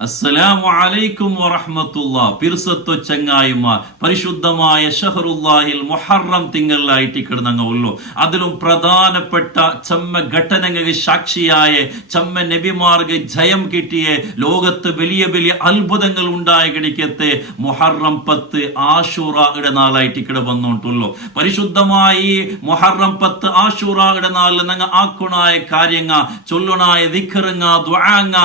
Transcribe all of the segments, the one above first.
അസ്സലാമു അലൈക്കും വറഹ്മത്തുള്ളാഹി. പിർസത്തു ചങ്ങായിമാർ, പരിശുദ്ധമായ ഷഹറുല്ലാഹിൽ മുഹറം തിങ്കളായിട്ട് കിടന്നങ്ങുള്ളൂ. അതിലും പ്രധാനപ്പെട്ട ചമ്മ ഘട്ടനങ്ങൾക്ക് സാക്ഷിയായ ചമ്മ നബിമാർക്ക് ജയം കിട്ടിയ ലോകത്ത് വലിയ വലിയ അത്ഭുതങ്ങൾ ഉണ്ടായി കിടക്കത്തെ മുഹറം 10 ആശൂറയുടെ നാളായിട്ട് കിട വന്നോണ്ടുള്ളൂ. പരിശുദ്ധമായി മുഹറം 10 ആശൂറയുടെ നാളിൽ ഞങ്ങൾ ആക്കുണായ കാര്യങ്ങ ചൊല്ലുണായ ദിക്റുങ്ങ ദുആങ്ങ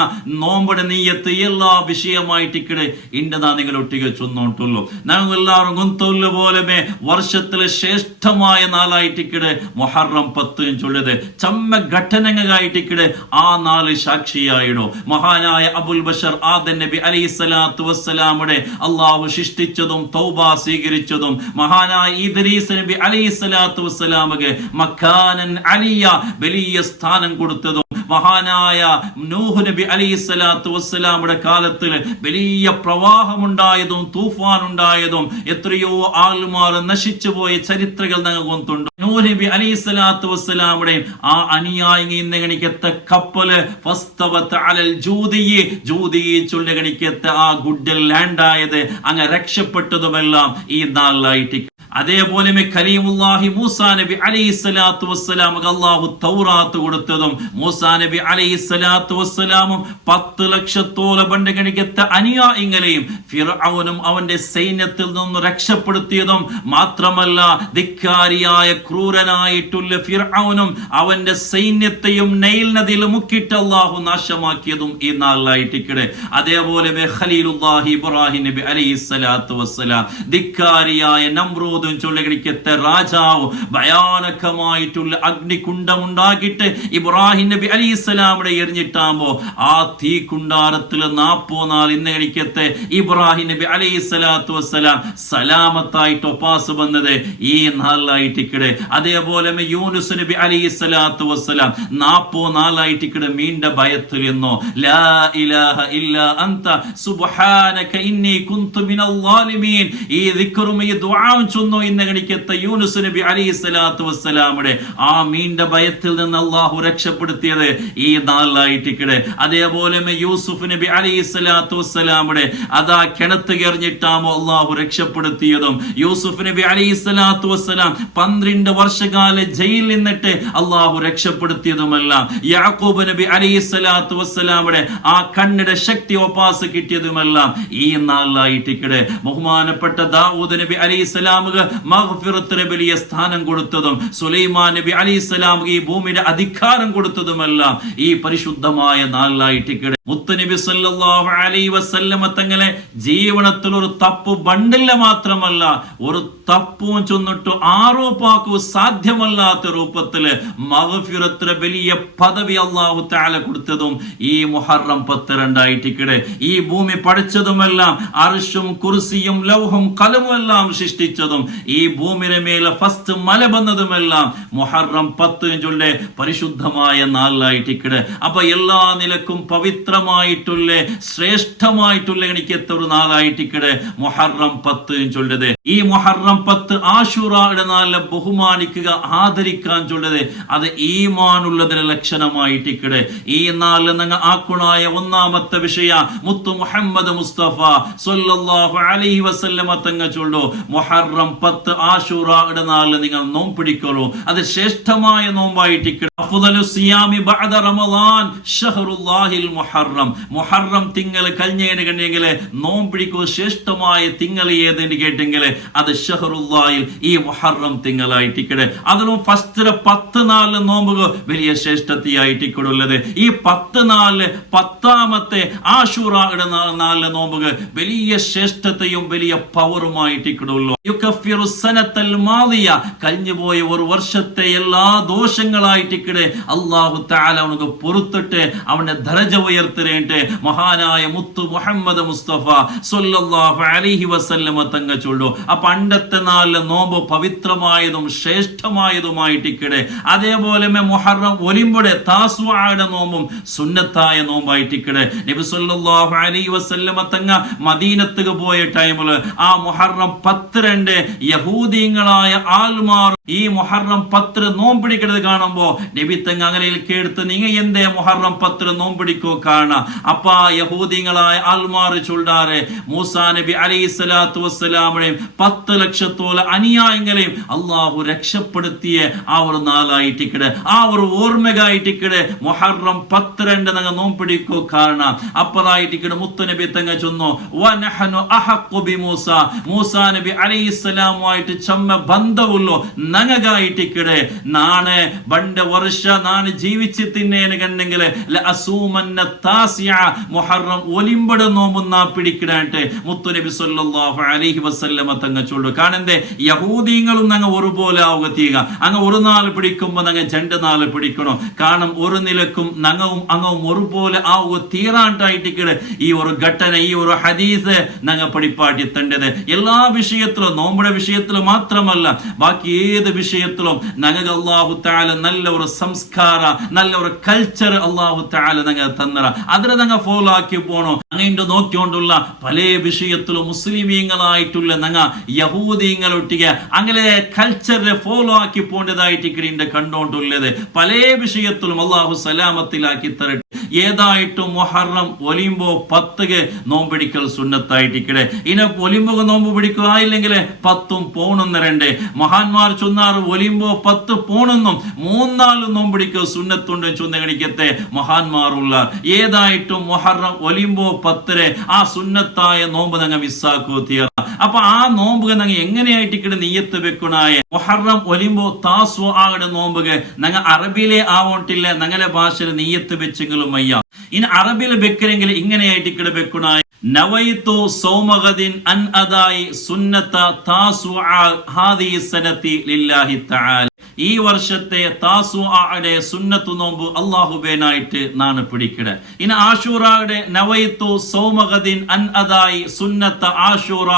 നോമ്പുടെ നീയത്ത് എല്ലാ വിഷയമായിട്ട് ഇക്കടെ ഇന്റതാ നിങ്ങൾ ഒട്ടിಗೆ ചൊന്നോണ്ടുള്ളൂ. ഞങ്ങൾ എല്ലാവരും ഗുന്തോല്ല പോലെ വർഷത്തിലെ ശ്രേഷ്ഠമായ നാളായിട്ട് ഇക്കടെ മുഹറം 10 ചൊല്ലത് ചമ്മ ഘട്ടനങ്ങളായിട്ട് ഇക്കടെ ആ നാല് സാക്ഷിയായിടോ. മഹാനായ അബുൽ ബഷർ ആദം നബി അലൈഹിസ്സലാത്തു വസ്സലാമുടെ അള്ളാഹു സൃഷ്ടിച്ചതും തൗബ സ്വീകരിച്ചതും മഹാനായ ഇദ്രീസ് നബി അലൈഹിസ്സലാത്തു വസ്സലാമുക്ക് മക്കാനൻ അലിയ വലിയ സ്ഥാനം കൊടുത്തതും മഹാനായ നൂഹ് നബി അലൈഹിസ്സലാത്തു വസ്സലാമുടെ കാലത്തിൽ വലിയ പ്രവാഹമുണ്ടായതും തൂഫാൻ ഉണ്ടായതും എത്രയോ ആൾമാർ നശിച്ചു പോയ ചരിത്രങ്ങൾ ഞങ്ങൾ കൊണ്ടുണ്ട്. നൂഹ് നബി അലൈഹിസ്സലാത്തു വസ്സലാമുടെ ആ അനുയായികത്തെ കപ്പല് ഫസ്തവത് അലൽ ജൂദിയെ ചൊല്ലുകണിക്കത്തെ ആ ഗുഡിൽ ലാൻഡ് ആയത് അങ്ങ് രക്ഷപ്പെട്ടതുമെല്ലാം ഈ നാളിലായിട്ട്. അതേപോലെ കലീമുല്ലാഹി മൂസാ നബി അലൈഹിസ്സലാത്തു വസ്സലാം അല്ലാഹു തൗറാത്ത് കൊടുത്തതും മൂസാ നബി അലൈഹിസ്സലാത്തു വസ്സലാമും 10 ലക്ഷത്തോളം ബണ്ടകണിക്കത്തെ അനുയായികളെയും ഫിർഔനും അവന്റെ സൈന്യത്തിൽ നിന്ന് രക്ഷപ്പെടുത്തിയതും മാത്രമല്ല ധിക്കാരിയായ ക്രൂരനായിട്ടുള്ള ഫിർഔനും അവന്റെ സൈന്യത്തെയും നൈൽ നദിയിൽ മുക്കിയിട്ട് അല്ലാഹു നാശമാക്കിയതും ഈ നാളിലായിട്ടിക്കടെ. അതേപോലെ ഖലീലുല്ലാഹി ഇബ്രാഹിം നബി അലൈഹിസ്സലാത്തു വസ്സലാം ധിക്കാരിയായ നമ്രൂദ് ചൊല്ലുകണിക്കത്തെ രാജാവ് ഭയാനകമായിട്ടുള്ള അഗ്നികുണ്ഡം ഉണ്ടാക്കിയിട്ട് ഇബ്രാഹിം നബി അലൈഹിസ്സലാമിനെ എറിഞ്ഞിട്ടാകുമ്പോ ആ തീ കുണ്ടാരത്തിൽ 40 നാൾ ഇന്ന് കണിക്കത്തെ ഇബ്രാഹിം നബി അലൈഹിസ്സലാത്തു വസ്സലാം സലാമത്തായിട്ട് ഒപ്പാസ് വന്നത് ഈ നാളിലായിട്ടിക്കടെ. അതേപോലെ യൂനുസ് നബി അലൈഹിസ്സലാത്തു വസ്സലാം 40 നാളായിട്ടിക്കടെ മീണ്ട ഭയത്തിൽ എന്നോ ലാ ഇലാഹ ഇല്ലാ അൻത സുബ്ഹാനക ഇന്നി കുന്തു മിനൽ ളാലിമീൻ ഈ ദിക്റും ഈ ദുആവും ഇന്ന് ഗണിക്കത്തെ യൂനുസ് നബി അലൈഹിസ്സലാത്തു വസ്സലാമുടെ ആ മീണ്ട ഭയത്തിൽ നിന്ന് അല്ലാഹു രക്ഷപ്പെടുത്തിയത് ഈ നാളിലായിട്ടിക്കടെ. അതേപോലെ യൂസുഫ് നബി അലൈഹിസ്സലാത്തു വസ്സലാമുടെ അതാ കിണത്ത് കെറിഞ്ഞിട്ടാമോ അല്ലാഹു രക്ഷപ്പെടുത്തിയതും യൂസുഫ് നബി അലൈഹിസ്സലാത്തു വസ്സലാം 12 വർഷകാല ജയിലിൽ നിന്നിട്ട് അല്ലാഹു രക്ഷപ്പെടുത്തിയതുമെല്ലാം യാക്കൂബ് നബി അലൈഹിസ്സലാത്തു വസ്സലാമുടെ ആ കണ്ണിന്റെ ശക്തി ഒപ്പാസ് കിട്ടിയതുമെല്ലാം ഈ നാളിലായിട്ടിക്കടെ. ബഹുമാനപ്പെട്ട ദാവൂദ് നബി അലൈഹിസ്സലാമുക്ക് മഗ്ഫിറത്തിന് വലിയ സ്ഥാനം കൊടുത്തതും സുലൈമാൻ നബി അലൈഹിസ്സലാമുക്ക് ഈ ഭൂമിയുടെ അധികാരം കൊടുത്തതുമെല്ലാം ഈ പരിശുദ്ധമായ നാളിലായിട്ടിക്കടെ. മുത്തുനബി സല്ലല്ലാഹു അലൈഹി വസല്ലമ തങ്ങളെ ജീവനത്തിൽ ഒരു തപ്പ് ബണ്ടില്ല മാത്രമല്ല ഒരു തപ്പും ചൊന്നിട്ട് ആരോപാക്കു സാധ്യമല്ലാത്ത രൂപത്തില് മഗ്ഫിറത്തിന് വലിയ പദവി അല്ലാഹു തആല കൊടുത്തതും ഈ മുഹറം 10 ഈ ഭൂമി പഠിച്ചതുമെല്ലാം അർശും കുർസിയും ലൗഹും കലമും എല്ലാം സൃഷ്ടിച്ചതും ഈ ഭൂമിയുടെ മേലെ ഫസ്റ്റ് മല വന്നതുമെല്ലാം മുഹറം 10 ചൊല്ലെ പരിശുദ്ധമായ നാളിലായിട്ടിക്കടെ. അപ്പൊ എല്ലാ നിലക്കും പവിത്രമായിട്ടുള്ള ശ്രേഷ്ഠമായിട്ടുള്ള എനിക്കെത്ത ഒരു നാളായിട്ടിക്കടെ മുഹറം 10 ചൊല്ലത്. ഈ മുഹറം 10 ആശൂറയുടെ നാളിലെ ബഹുമാനിക്കുക ആദരിക്കാൻ ചൊല്ലത് അത് ഈമാനുള്ളതിന്റെ ലക്ഷണമായിട്ടിക്കടെ. ഈ നാളിൽ നിങ്ങൾ ആക്കുണായ ഒന്നാമത്തെ വിഷയ മുത്തു മുഹമ്മദ് മുസ്തഫ സല്ലല്ലാഹു അലൈഹി വസല്ലമ തങ്ങൾ ചൊല്ലു മുഹറം 10 ആശൂറയുടെ നാളിൽ നിങ്ങൾ നോമ്പ് പിടിക്കലോ അത് ശ്രേഷ്ഠമായ നോമ്പായിട്ടിക്കടെ. അഫ്ദലു സിയാമി ബഅദ റമളാൻ ഷഹറുല്ലാഹിൽ മുഹറം. മുഹറം തിങ്കൾ കഴിഞ്ഞെങ്കിൽ നോമ്പ് പിടിക്കുക ശ്രേഷ്ഠമായ തിങ്കൾ ഏതെന്ന് കേട്ടെങ്കിൽ അത് ഷഹറുല്ലാഹിൽ ഈ മുഹറം തിങ്കളായിട്ടിക്കടെ. അതിലും ഫസ്റ്റ് 10 നാളിൽ നോമ്പുക വലിയ ശ്രേഷ്ഠതയായിട്ടിക്കടുള്ളത്. ഈ 10 നാളില് 10ാമത്തെ ആശൂറയുടെ നാളിലെ നോമ്പുക വലിയ ശ്രേഷ്ഠതയും വലിയ പവറുമായിട്ടിക്കടുള്ളൂ. യുകഫിറു സനത്തൽ മാദിയ കഴിഞ്ഞുപോയ ഒരു വർഷത്തെ എല്ലാ ദോഷങ്ങളായിട്ടിക്കടെ അല്ലാഹു തആല അവനക്ക് പൊറുത്തിട്ട് അവന്റെ ദറജ ഉയർത്തിരേണ്ട മഹാനായ മുത്തു മുഹമ്മദ് മുസ്തഫ സല്ലല്ലാഹു അലൈഹി വസല്ലമ തങ്ങൾ ചൊല്ലു. ആ പണ്ടത്തെ നാളിലെ നോമ്പ് പവിത്രമായതും ശ്രേഷ്ഠമായതുമായിട്ടിക്കടെ. അതേപോലെ മുഹറം ഒലിമ്പുടെ താസ്വായുടെ നോമ്പും സുന്നത്തായ നോമ്പായിട്ടിക്കടെ. നബി സല്ലല്ലാഹു അലൈഹി വസല്ലമ തങ്ങൾ മദീനത്തേക്ക് പോയ ടൈമില് ആ മുഹറം 10 യഹൂദീങ്ങളായ ആൾമാർ ഈ മുഹറം 10 നോമ്പ് പിടിക്കുന്നത് കാണുമ്പോ നബി തങ്ങൾ അങ്ങനെ കേടുത്ത് നിങ്ങൾ എന്തേ മുഹറം 10 നോമ്പ് പിടിക്കോ കാരണം. അപ്പ യഹൂദികളായ ആൾമാർ ചൊല്ലാറ് മൂസാ നബി അലൈഹിസ്സലാത്തു വസ്സലാമിനെയും 10 ലക്ഷത്തോളം അനുയായികളെയും അള്ളാഹു രക്ഷപ്പെടുത്തിയ ആ ഒരു നാളായിട്ടിക്കട്, ആ ഒരു ഓർമ്മകായിട്ടിക്കട് മുഹറം 12 ഞങ്ങൾ നോമ്പിടിക്കോ. കാരണം അപ്പറായിട്ടിക്കട് മുത്തുനബി തങ്ങ ചൊന്നു വനഹനു അഹഖു ബി മൂസ, മൂസാ നബി അലൈഹിസ്സലാമുമായിട്ട് ചമ്മ ബന്ധവുള്ളൂ നങ്ങകായിട്ടിക്കട്. നാണ് ബണ്ട വർഷ നാണ് ജീവിച്ച് തിന്നേന് കണ്ടെങ്കിൽ ലഅസൂമന്ന താസിഅ മുഹറം ഒലിമ്പട നോമ്പുന്ന പിടിക്കിടായിട്ട് മുത്തുനബി സല്ലല്ലാഹു അലൈഹി വസല്ലമ തങ്ങ ചൊല്ലു. കാണണ്ടേ യഹൂദീങ്ങളും ഞങ്ങ ഒരുപോലെ ആവുക തീക. അങ്ങ് ഒരു നാൾ പിടിക്കുമ്പോ ഞങ്ങ 2 നാൾ പിടിക്കണോ. കാരണം ഒരു നിലക്കും ഞങ്ങവും അങ്ങവും ഒരുപോലെ ആവുക തീരാണ്ടായിട്ടിക്കട് ഈ ഒരു ഘട്ടന, ഈ ഒരു ഹദീസ് ഞങ്ങ പഠിപ്പാട്ടി തണ്ടത്. എല്ലാ വിഷയത്തിലും, നോമ്പുടെ വിഷയത്തിലും മാത്രമല്ല ബാക്കി ഏത് വിഷയത്തിലും ഞങ്ങൾക്ക് അല്ലാഹു തആല നല്ല ഒരു സംസ്കാര, നല്ല ഒരു കൾച്ചർ അല്ലാഹു തആല ഞങ്ങൾ തന്നറ. അതിനെ ഞങ്ങൾ ഫോളോ ആക്കി പോണോ. അങ്ങനെ നോക്കിക്കൊണ്ടുള്ള പല വിഷയത്തിലും മുസ്ലിമീങ്ങളായിട്ടുള്ള ഞങ്ങ യഹൂദീങ്ങളൊട്ടിಗೆ അങ്ങനെ കൾച്ചറെ ഫോളോ ആക്കി പോണ്ടതായിട്ട് ഇക്കടിന്റെ കണ്ടോണ്ടുള്ളത്. പല വിഷയത്തിലും അല്ലാഹു സലാമത്തിലാക്കി തരട്ടെ. ഏതായിട്ടും മുഹറം ഒലിമ്പോ 10 നോമ്പിടിക്കൽ സുന്നത്തായിട്ടിക്കടെ. ഇനി ഒലിമ്പോ നോമ്പ് പിടിക്കുക ആയില്ലെങ്കിൽ 10 പോണെന്ന് മഹാന്മാർ ചൊന്നാറ് ഒലിമ്പോ 10 പോണെന്നും 3-4 നോമ്പിടിക്കൽ സുന്നത്തുണ്ട് ചൊന്നകണിക്കത്തെ മഹാന്മാരുള്ള. ഏതായിട്ടും മുഹറം ഒലിമ്പോ 10 ആ സുന്നത്തായ നോമ്പ് ഞങ്ങൾ മിസ്സാക്കൂ തീർ. അപ്പൊ ആ നോമ്പുക ഞങ്ങൾ എങ്ങനെയായിട്ടിക്കടെ നെയ്യത്ത് വെക്കണായ മുഹറം ഒലിമ്പോ താസു ആകടെ നോമ്പുക ഞങ്ങൾ അറബിയിലെ ആവോട്ടില്ല, ഞങ്ങളെ ഭാഷയിൽ നെയ്യത്ത് വെച്ചെങ്കിലും അയ്യ. ഇനി അറബിയിൽ വെക്കലെങ്കിൽ ഇങ്ങനെയായിട്ടിക്കടെ വെക്കണായ നവൈതു സൗമഗദിൻ അൻ അദായി സുന്നത താസുഅ ഹാദിഹി സനതി ലില്ലാഹി തആല. ഈ വർഷത്തെ താസുഅയുടെ സുന്നത്തു നോമ്പ് അല്ലാഹുബേനായിട്ട് നാണ് പിടിക്കട. ഇനി ആശൂറയുടെ നവൈതു സൗമഗദിൻ അൻ അദായി സുന്നത ആശൂറ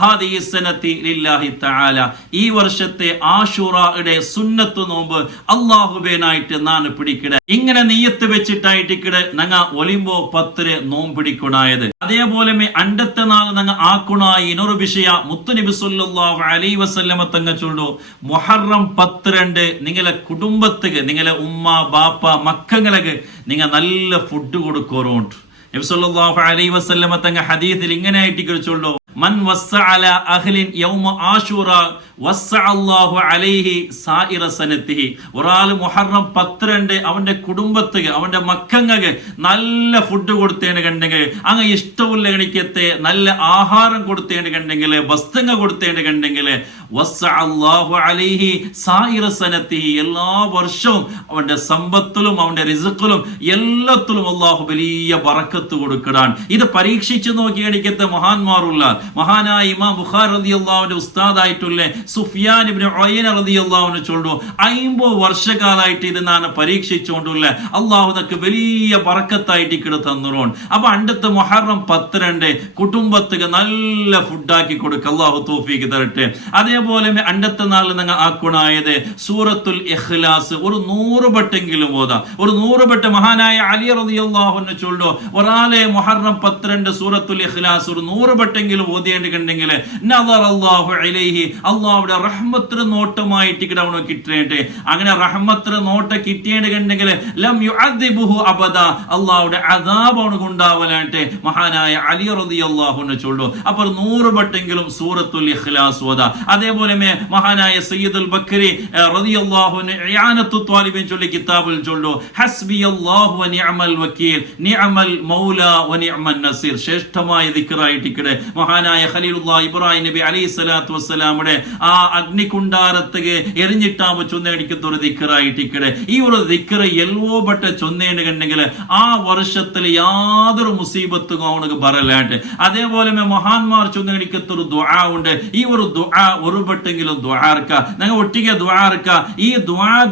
ഹാദിഹി സനതി ലില്ലാഹി തആല. ഈ വർഷത്തെ ആശൂറയുടെ സുന്നത്തു നോമ്പ് അല്ലാഹുബേനായിട്ട് നാണ് പിടിക്കട. ഇങ്ങനെ നിയ്യത്ത് വെച്ചിട്ടായിട്ടിക്കട ഞങ്ങ ഒലിമ്പോ 10 നോമ്പിടിക്കണായത്. അതേപോലെ അണ്ടത്തെ നാൾ ഞങ്ങ ആക്കുണായി ഇനൊരു വിഷയ മുത്തുനബി സല്ലല്ലാഹു അലൈഹി വസല്ലമ തങ്ങ ചൊല്ലു മുഹറം 12 നിങ്ങളെ കുടുംബത്തിക്ക്, നിങ്ങളെ ഉമ്മ ബാപ്പ മക്കളൊക്കെ നിങ്ങൾ നല്ല ഫുഡ് കൊടുക്കോറുണ്ട്. നബി സല്ലല്ലാഹു അലൈഹി വസല്ലമ തങ്ങ ഹദീസിൽ ഇങ്ങനെ ആയിട്ട് ചൊല്ലു മൻ വസ്സഅല അഹ്ലിൻ യൗമ ആശൂറ വസ്സഅല്ലാഹു അലൈഹി സായിറ സനതിഹി. ഒരാൾ മുഹറം 12 അവന്റെ കുടുംബത്തിക്ക്, അവന്റെ മക്കങ്ങൾക്ക് നല്ല ഫുഡ് കൊടുത്തേണ് കണ്ടെങ്കിൽ, അങ്ങ് ഇഷ്ടമുള്ള ഗണിക്കത്തെ നല്ല ആഹാരം കൊടുത്തേണ് കണ്ടെങ്കിൽ, വസ്തുങ്ങൾ കൊടുത്തേണ് കണ്ടെങ്കിൽ വസ്സഅല്ലാഹു അലൈഹി സായിറ സനതിഹി, എല്ലാ വർഷവും അവന്റെ സമ്പത്തിലും അവന്റെ റിസ്ഖിലും എല്ലാത്തിലും അല്ലാഹു വലിയ ബറക്കത്ത് കൊടുക്കടാൻ. ഇത് പരീക്ഷിച്ചു നോക്കി ഗണിക്കത്തെ മഹാന്മാരുള്ള മഹാനായ ഇമാം ബുഖാരി റളിയല്ലാഹു അൻഹു ഉസ്താദായിട്ടുള്ള സുഫിയാൻ ഇബ്നു ഉയൈന റളിയല്ലാഹു അൻഹു ചൊല്ലു 50 വർഷക്കാലായിട്ട് ഇത് നാണ് പരീക്ഷിച്ചുകൊണ്ടുള്ള അല്ലാഹു നമുക്ക് വലിയ ബറക്കത്തായിട്ട് ഇക്കടെ തന്നറോൺ. അപ്പൊ അണ്ടത്തെ മുഹറം 12 കുടുംബത്തിക്ക് നല്ല ഫുഡാക്കി കൊടുക്ക അല്ലാഹു തൗഫീഖ് തരട്ടെ. അതേപോലെ അണ്ടത്തെ നാൾ നിങ്ങൾ ആക്കുണായത് സൂറത്തുൽ ഇഖ്ലാസ് ഒരു 100 വട്ടെങ്കിലും ഓതാ. ഒരു 100 വട്ടം മഹാനായ അലി റളിയല്ലാഹു അൻഹു ചൊല്ലു ഒരാളെ മുഹറം 12 സൂറത്തുൽ ഇഖ്ലാസ് ഒരു 100 വട്ടെങ്കിലും ഓതിയേണ്ടെങ്കിൽ നദറല്ലാഹു അലൈഹി, അല്ലാഹുവിന്റെ റഹ്മത്തിന് നോട്ടമായിട്ട് കിടവണോ കിട്ടേട്ടെ. അങ്ങനെ റഹ്മത്തിന് നോട്ട കിട്ടിയേണ്ടെങ്കിൽ ലം യുഅദ്ദിബുഹു അബദ, അല്ലാഹുവിന്റെ അദാബ് അവനക്ക് ഉണ്ടാവലായിട്ട് മഹാനായ അലി റളിയല്ലാഹു അൻഹു ചൊല്ലു. അപ്പോൾ 100 വട്ടെങ്കിലും സൂറത്തുൽ ഇഖ്ലാസ് ഓതാ. അതേപോലെ മഹാനായ സയ്യിദുൽ ബക്കരി റളിയല്ലാഹു അൻഹു ഇയാനത്തു ത്വാലിബിൻ ചൊല്ലി കിതാബിൽ ചൊല്ലു ഹസ്ബിയല്ലാഹു വ നിഅമൽ വക്കീൽ നിഅമൽ മൗല വ നിഅമൻ നസീർ. ശ്രേഷ്ഠമായ ദിക്റായിട്ടിക്കടെ മഹാനായ ഖലീലുല്ലാഹ് ഇബ്രാഹിം നബി അലൈഹി സ്വലാത്തു വസ്സലാമുടെ ആ അഗ്നികുണ്ടാരത്തേക്ക് എറിഞ്ഞിട്ടാകുമ്പോ ചൊന്നടിക്കുന്ന ഒരു ദിക്റായിട്ടിക്കടെ. ഈ ഒരു ദിക്ർ എല്ലോ ബട്ട ചൊന്നേണ്ടെങ്കിൽ ആ വർഷത്തിൽ യാതൊരു മുസീബത്തും അവനക്ക് ബറലായിട്ട്. അതേപോലെ മഹാന്മാർ ചൊന്നടിക്കത്ത ഒരു ദുആ ഉണ്ട്. ഈ ഒരു ദുആ ഒരു ബട്ടെങ്കിലും ദുആർക്ക, ഞങ്ങൾ ഒട്ടിಗೆ ദുആർക്ക. ഈ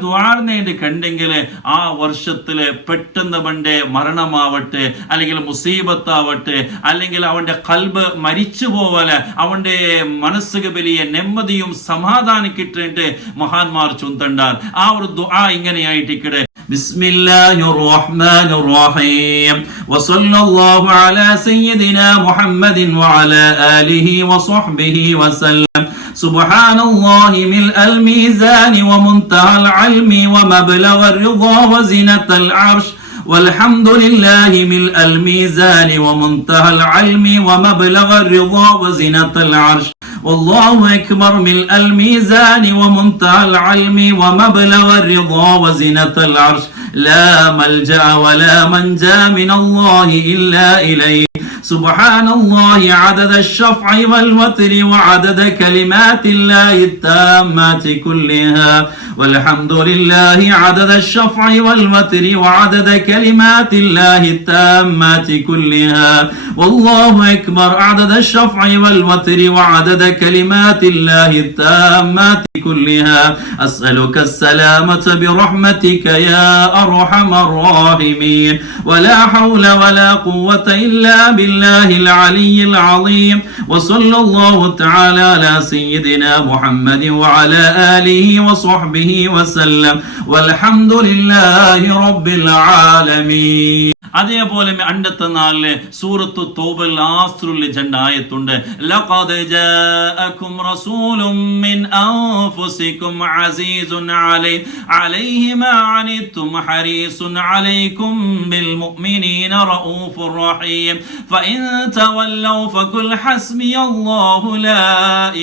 ദുആർന്നേണ്ടി കണ്ടെങ്കിൽ ആ വർഷത്തില് പെട്ടെന്ന് പണ്ടേ മരണമാവട്ടെ, അല്ലെങ്കിൽ മുസീബത്താവട്ടെ, അല്ലെങ്കിൽ അവന്റെ ഖൽബ് മരിച്ചു പോവലെ, അവന്റെ മനസ്സുക്ക് വലിയ നെമ്മതിയും സമാധാനം കിട്ടിയിട്ട് മഹാന്മാർ ചൊന്തണ്ടാർ. ആ ഒരു ദുആ ഇങ്ങനെയായിട്ടിക്കടെ ബിസ്മില്ലാഹിർ റഹ്മാനിർ റഹീം വസല്ലല്ലാഹു അലാ സയ്യിദിനാ മുഹമ്മദിൻ വഅലാ ആലിഹി വസഹ്ബിഹി വസല്ലം സുബ്ഹാനല്ലാഹി മിൽഅൽ മീസാനി വമുൻതഹൽ ഇൽമി വമബ്ലഗർ റിളാ വസിനത്തൽ അർശ് والحمد لله ملء الميزان ومنتهى العلم ومبلغ الرضا وزنة العرش والله أكبر ملء الميزان ومنتهى العلم ومبلغ الرضا وزنة العرش لا ملجأ ولا منجا من الله إلا إليه سبحان الله عدد الشفع والوتر وعدد كلمات الله التامات كلها والحمد لله عدد الشفع والوتر وعدد كلمات الله التامات كلها والله أكبر عدد الشفع والوتر وعدد كلمات الله التامات كلها أسألك السلامة برحمتك يا أرحم الراحمين ولا حول ولا قوة إلا بالله العلي العظيم وصلى الله تعالى على سيدنا محمد وعلى آله وصحبه وسلم والحمد لله رب العالمين. അതേപോലെ അണ്ടത്തെ നാളിലെ സൂറത്തു തൗബ ലാസ്റ്റിലുള്ള 2 ആയത്തുണ്ട്. ലഖദ് ജാഅകും റസൂലും മിൻ അൻഫുസികും അസീസുൻ അലൈഹി മാ അനിത്തും ഹരീസുൻ അലൈക്കും ബിൽ മുഅ്മിനീന റഊഫുർ റഹീം ഫഇൻ തവല്ലൗ ഫഖുൽ ഹസ്ബിയല്ലാഹു ലാ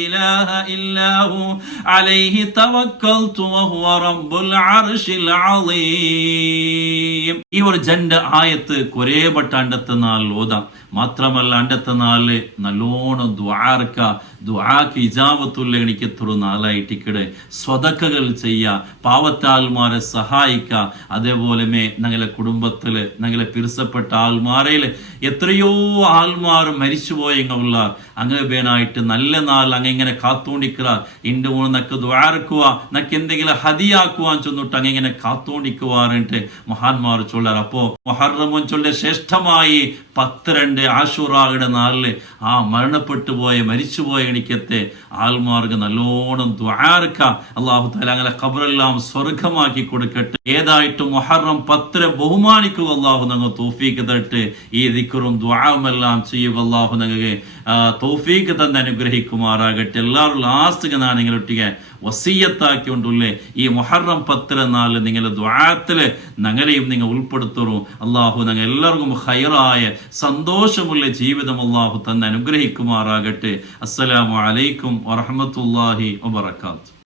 ഇലാഹ ഇല്ലാ ഹു അലൈഹി തവക്കൽതു വഹുവ റബ്ബുൽ അർശിൽ അളീം. ഈ ഒരു 2 ആയത്ത് കുറേ പട്ട അണ്ടത്തെ നാളിൽ ഓതാം. മാത്രമല്ല അണ്ടത്തെ നാളില് നല്ലോണം ദുആക്ക് ഇജാബത്തുള്ള എണിക്കത്തൊരു നാളായിട്ടിക്കടെ സ്വതക്കകൾ ചെയ്യുക, പാവത്തെ ആൾമാരെ സഹായിക്കുക. അതേപോലെ ഞങ്ങളെ കുടുംബത്തില് ഞങ്ങളെ പിരിസപ്പെട്ട ആൾമാരയില് എത്രയോ ആൾമാർ മരിച്ചുപോയെങ്കുള്ള അങ്ങ് പേനായിട്ട് നല്ല നാൾ അങ്ങ് ഇങ്ങനെ കാത്തോണ്ടിക്കുക. ഇന്റെ മൂന്ന് നക്ക് ദ്വാരക്കുക, നക്ക് എന്തെങ്കിലും ഹദിയാക്കുവാൻ ചെന്നിട്ട് അങ്ങ് ഇങ്ങനെ കാത്തോണ്ടിക്കുവാറിട്ട് മഹാന്മാർ ചൊല്ലാർ. അപ്പോ മുഹറം ചൊല്ല ശ്രേഷ്ഠമായി 10-2 ആശുറായുടെ നാളില് ആ മരണപ്പെട്ടു പോയ മരിച്ചുപോയ എണിക്കത്തെ ആൾമാർക്ക് നല്ലോണം ദ്വാരക്ക. അള്ളാഹു തആല അങ്ങനെ ഖബറെല്ലാം സ്വർഗമാക്കി കൊടുക്കട്ടെ. ഏതായിട്ടും മുഹറം 10 ബഹുമാനിക്കുക. അള്ളാഹു ഞങ്ങൾ തൗഫീഖ് തരട്ടെ. ഈ ദിക്റും ദുആവും എല്ലാം ചെയ്യുക. അള്ളാഹു ഞങ്ങൾക്ക് തൗഫീഖ് തന്ന് അനുഗ്രഹിക്കുമാറാകട്ടെ. എല്ലാവരും ലാസ്റ്റ് ഞാൻ നിങ്ങളൊട്ടിಗೆ വസിയത്താക്കിക്കൊണ്ടുള്ള ഈ മുഹറം 10 നാളിൽ നിങ്ങളുടെ ദുആത്തില് ഞങ്ങളെയും നിങ്ങൾ ഉൾപ്പെടുത്തുന്നു. അള്ളാഹു ഞങ്ങൾ എല്ലാവർക്കും ഖൈറായ സന്തോഷമുള്ള ജീവിതം അള്ളാഹു തന്നെ അനുഗ്രഹിക്കുമാറാകട്ടെ. അസ്സലാമു അലൈക്കും വറഹ്മത്തുള്ളാഹി വബറകാതുഹു.